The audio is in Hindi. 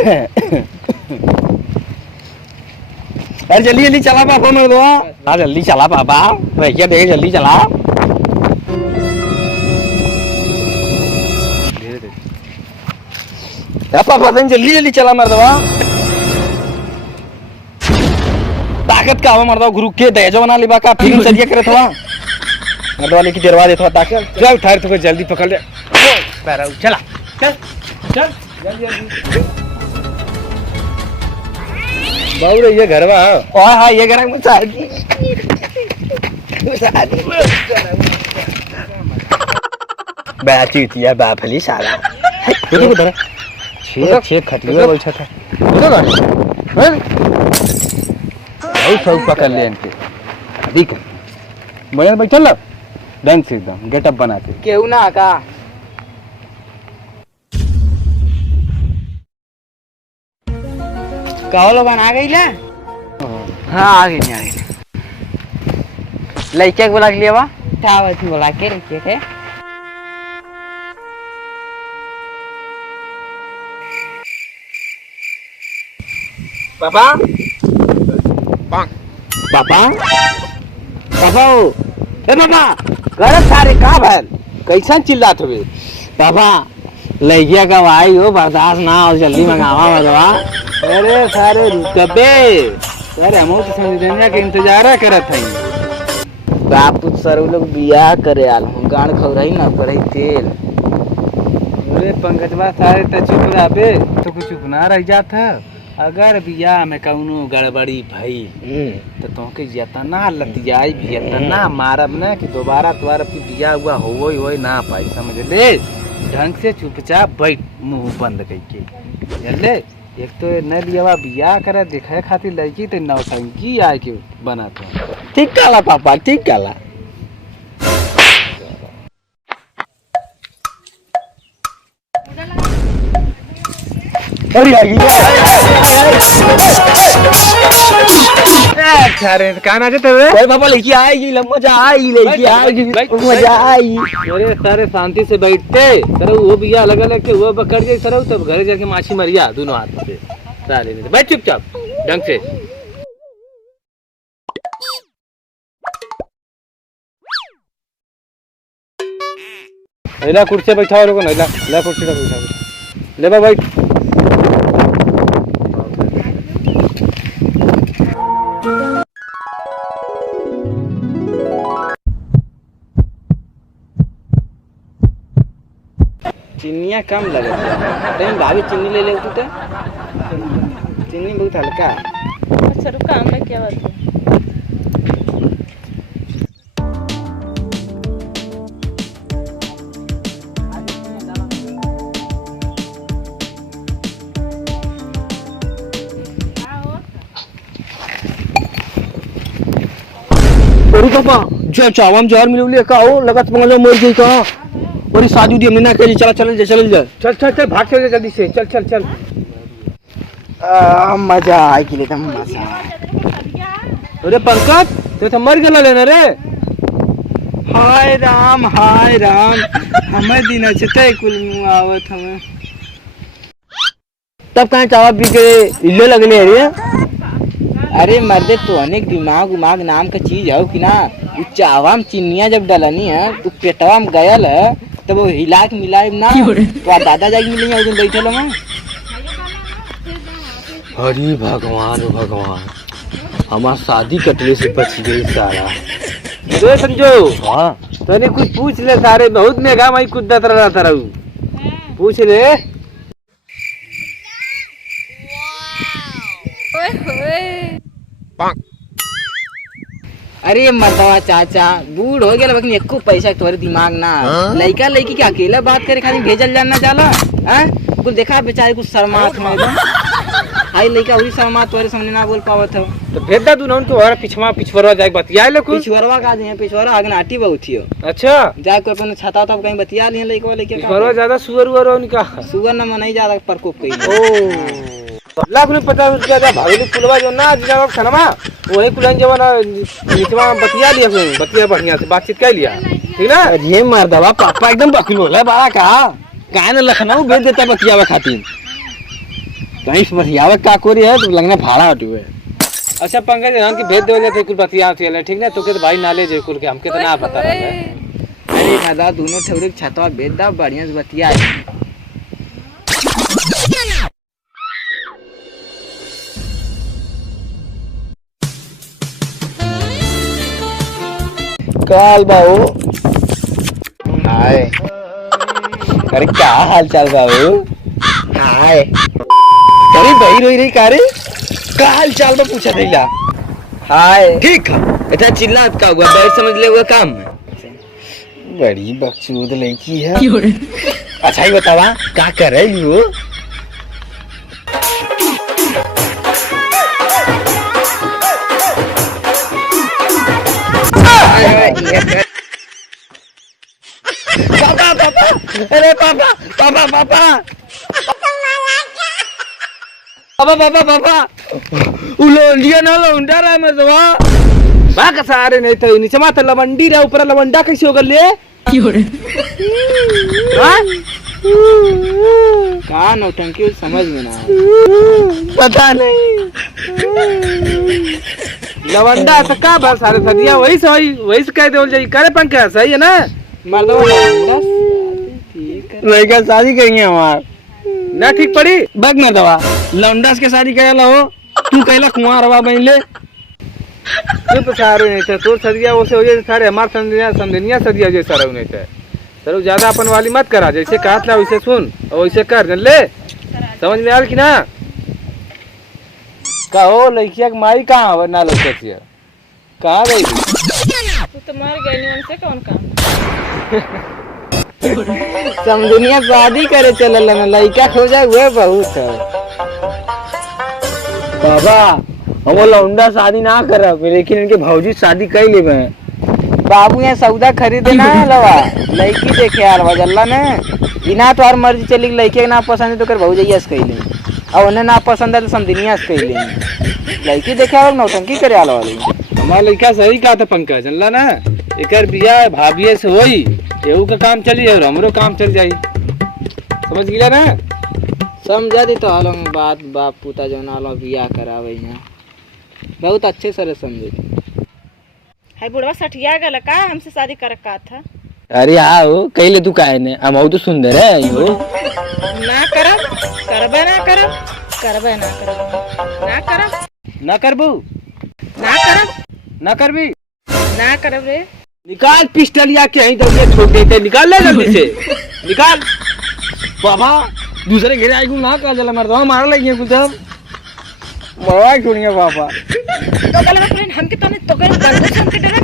अरे जल्दी जल्दी चला पापा मेरे दो। हाँ जल्दी चला पापा, भैया देख जल्दी चला। पापा जल्दी जल्दी चला मेरे दवा। ताकत का मरदा गुरु के दहेजो बना लिबा का फिल्म सरिया करे थवा मरदा लेके देरवा दे थवा ताकत। चल ठहर तो जल्दी पकड़ ले। पैरा चला चल चल जल्दी जल्दी। बाबू रे ये घरवा ओए हां ये घर में शादी बैठी थी या बाफली साला उधर उधर छे छे खटिया बैठा था उधर हैं बहुत सब पकड़ ले इनके देख बढ़िया बैठल ना ढंग से एकदम गेटअप बना के केहू ना का कहो लोग आ गई ले। हाँ आ गई लड़के को बोला के लिए बा क्या बात बोला के लड़के के पापा पापा पापा ए पापा घर सारे का भैल कैसन चिल्लात हुए पापा लड़किया कब आई हो बर्दाश्त ना हो जल्दी मंगावा मरवा। अरे सारे कबे सर हम तो समझने के इंतजार करत हई बाप सर वो लोग बियाह करे आल हम गाड़ खौरही ना पड़ई तेल। अरे पंकजवा सारे त चुप रहे तो कुछ चुप ना रह जात है। अगर बियाह में कौनो गड़बड़ी भई तो तोके जितना लतियाई भी इतना मारब ना कि दोबारा तुम्हारा बियाह हुआ हो ना पाई समझ ले। ढंग से चुपचाप बैठ मुंह बंद करके जानले। एक तो न लियावा बियाह करे दिखाए खातिर लड़की तो नौटंकी आए के बनाते ठीक काला पापा ठीक काला। अरे अरे काना जे तबे पापा लड़की आएगी मजा आई लड़की आएगी मजा आई। अरे सारे शांति से बैठते सर वो बिया अलग अलग के वो पकड़ जाए सर तब घर जाके माछी मरिया दोनों हाथ से सारे बैठ चुपचाप ढंग से। कुर्सी बैठाओ लोगों ने ला कुर्सी पे बैठाओ ले बा बैठ। चिन्निया कम लगे थे भाभी चीनी ले ले तो चीनी बहुत हल्का। अच्छा रुका हमें क्या बात है अरे पापा जो चावम जहर मिलौले का हो लगत मंगलो मर गई का और शादी दी हमने ना कही चला चल जा चल चल चल भाग चल जल्दी से चल चल चल। मजा आई के लिए तुम मजा। अरे पंकज ते तो मर गेला लेना रे। हाय राम हमें दिन अच्छे कुल मुंह आवत हमें तब कहाँ चावा पी के इल्ले लगले रे। अरे मर्दे तो अनेक दिमाग उमाग नाम का चीज है कि ना वो चावा में चिन्निया जब डलनी है तो पेटवा में गयल है तब वो हिला के मिलाए ना तो दादा जाके मिलेंगे उस दिन बैठे लोग। अरे भगवान भगवान हमार शादी कटले से बच गई सारा। अरे संजो हाँ तने कुछ पूछ ले सारे बहुत महंगा माई कुद्दत रहा था पूछ ले। अरे मर्दवा चाचा बूढ़ हो गया लेकिन एको पैसा तुम्हारे दिमाग ना लड़का लड़की के अकेला बात करे खाली भेजल जाना जाला हैं कुछ देखा बेचारे कुछ शर्मात में आई लड़का उरी शर्मा तुम्हारे सामने ना बोल पावत हो तो भेज दा दूना उनको और पिछवाड़ा जाके बतिया ले कुछ पिछवाड़ा का जे पिछवाड़ा अगनाटी बहुत ही हो। अच्छा जाके कोई अपन छाता तब कहीं बतिया लिए लड़का लड़के पिछवाड़ा ज्यादा सुअर उअर उनका सुगर ना मनाई ज्यादा प्रकोप कई ओ लाख रुपये 50 रुपया का भागली पुलवा जो ना जिला खनमा वही कुलन जवाना निकवा बतिया लिया बतिया बढ़िया से बातचीत कर लिया ठीक ना। ये मर्दवा पापा एकदम बकलोल है बड़ा का काहे न लखनऊ भेज देता बतियावा खातिर। कहीं से बतियावे का कोरी है तो लगने भाड़ा हटुए। अच्छा पंकज हम की भेज देवले थे कुल बतिया थे ठीक ना तो के तो भाई नाले जे कुल के हमके तो ना पता रहा। अरे दादा दोनों ठौरे छतवा बेच दा बढ़िया से बतिया। काल बाबू हाय। अरे क्या हाल चाल बाबू? हाय। अरे भाई रोई रही का रे? का हाल चाल बा पूछा थईला। हाय। ठीक है इतना चिल्लात का हुआ बैठ समझ ले हुआ काम में। बड़ी बकचोद लड़की है। अच्छा ही बतावा का कर रही हो? पापा पापा अरे पापा पापा पापा पापा पापा पापा उलोंडिया ना लौंडा रहा मैं तो बा का सारे नहीं थे नीचे माथा लवंडी रे ऊपर लवंडा कैसे हो गले? हां का नौटंकी समझ में ना पता नहीं। लवंडा तो का भर सारे सदिया वही से कह देवल जाई करे पंकज सही है ना? मर्दवा लड़का शादी करेंगे हमार ना ठीक पड़ी बग न दवा लौंडा के शादी करेला हो तू कहला कुंवार रवा बहले तू तो सारे नहीं थे तोर सदिया वैसे हो जाए सारे हमार समझनिया सदिया जैसा रहू नहीं थे सर ज्यादा अपन वाली मत करा जैसे कहत ला वैसे सुन और वैसे कर जन ले समझ में आल कि ना? कहो लड़किया के माई कहाँ हो ना लड़किया कहाँ गई तू तो मर गई उनसे कौन काम? समझनिया शादी करे चलल ना लड़का हो जाए हुए बहुत है। बाबा हम लौंडा शादी ना करब लेकिन इनके भौजी शादी कर लेबे। बाबू यहाँ सौदा खरीदे ना लवा लड़की देखे यार वजल्ला ने इना तो हर मर्जी चली लड़के ना पसंद है तो कर भौजैया से कह ले और उन्हें ना पसंद है तो समझनिया से कह ले लड़की देखे और नौटंकी करे आला वाली। हमारा लड़का सही कहा था पंकज जानला ना एकर बिया भाभी से होई एहू का काम चली और हमरो काम चल जाई समझ गिला ना? समझा दी तो हालों में बात बाप पुता जो नालो बियाह करावे यहाँ बहुत अच्छे से समझे। है बुढ़वा सठिया गल का हमसे शादी कर का था? अरे हाँ हो कहले तू काहे ने हम तो सुंदर है यो ना करब करबे ना करब करबे ना करब ना करब ना करबू ना करब ना करबी ना करब रे। निकाल पिस्टल या के यहीं दौड़िए छोड़ देते निकाल ले जल्दी से निकाल। बाबा दूसरे घेरे आई ना कहा चला मरदवा मार लगी कुछ अब मरवा छोड़िए पापा तो गलत फ्रेंड हमके तो नहीं तो कर हमके डरा